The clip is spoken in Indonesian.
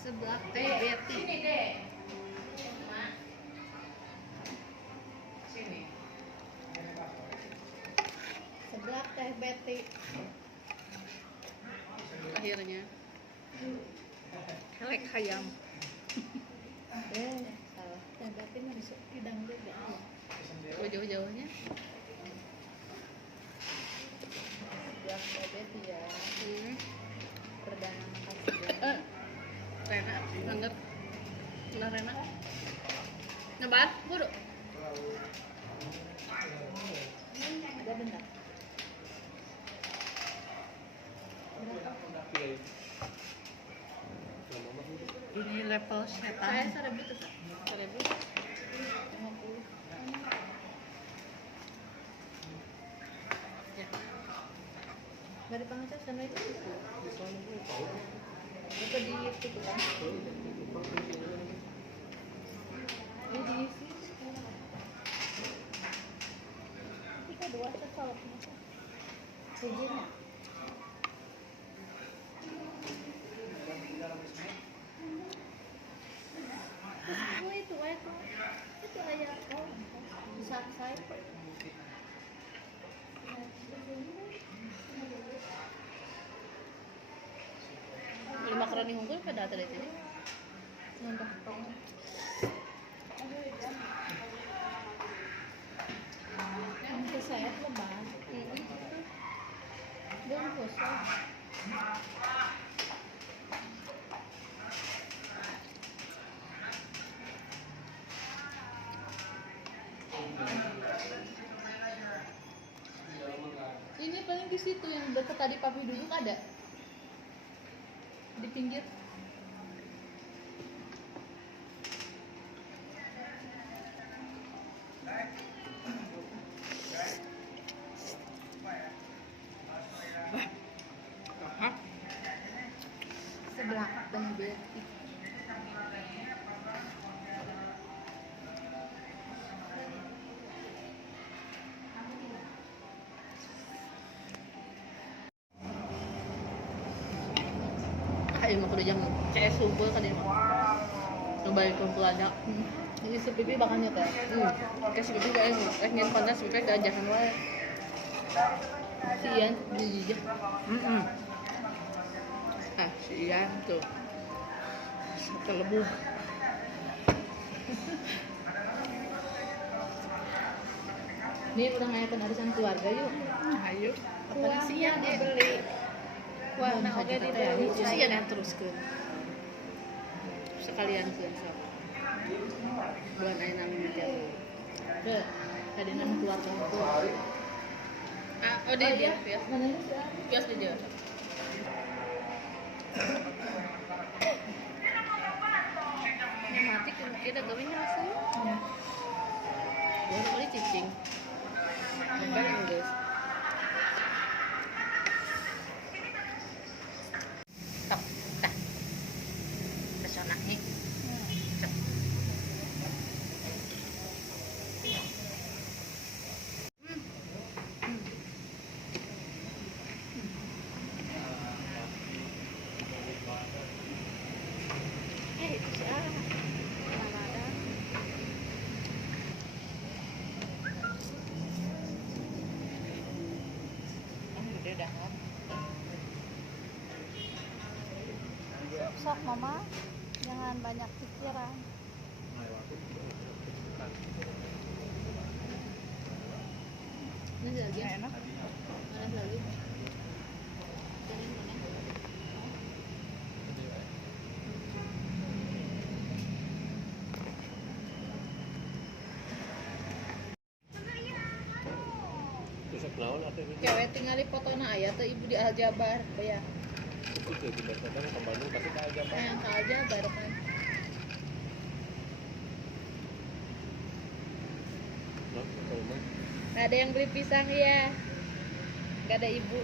Sebelah teh Betty. Sini deh. Sini. Sebelah teh Betty. Akhirnya kelek ayam. Salah. Teh Betty mah di hidang juga. Jauh-jauhnya. Sebelah teh Betty ya. Perdana makasih. Rena, anggap lah Rena. Nyebat, buru. Ada bentar. Ini level setan. Saya 1.000 tuh. 1000. 50. Ya. Dari pengacara sana itu. Itu di itu kan. Ini diisi. Kita dua sesalah. Sejinya. Itu ayah kau bisa saya. Beli makaroni hungkul pada ada di sini. Nambah tong. Yang saya lebar. Belum kosong. Ini paling di situ yang dekat tadi papi duduk ada di pinggir. Sebelah teh Betty. Ayo mau kudu jam CS subuh kan dia. Ngebalik kumpul ada. Jadi si pipi bakal nyetel. Kasih pipi gak ingin kontes pipi gak jangan wae. Si Ian jijik. Ah, si Ian tuh. Kelebu. Nih udah ngayakan arisan keluarga yuk. Ayo. Kapan siang dia beli. Wah, nah oke di dalam Itu sih yang teruskeun. Sekalian keun sok. Bulan ayeuna mimiti. Tuh, tadi nama keluarga itu. Ah, oh dia dia. Mana ini sih? Kios di dia. Ini mati kita gawin rasanya. Dua kali cicing. Bukan yang guys. Tok, dah. Kesana nih. Cek. Itu siapa? Ramadan. Gede dah kan. Sok mama, jangan banyak pikiran. Ini lagi enak. Mana lagi? Cewek tinggal di fotona aya teh ibu di Aljabar, ya. Itu di Bandung ke Bandung pasti ke Aljabar. Yang ke Aljabar kan. Nah, ke rumah. Nggak ada yang beli pisang ya. Nggak ada ibu.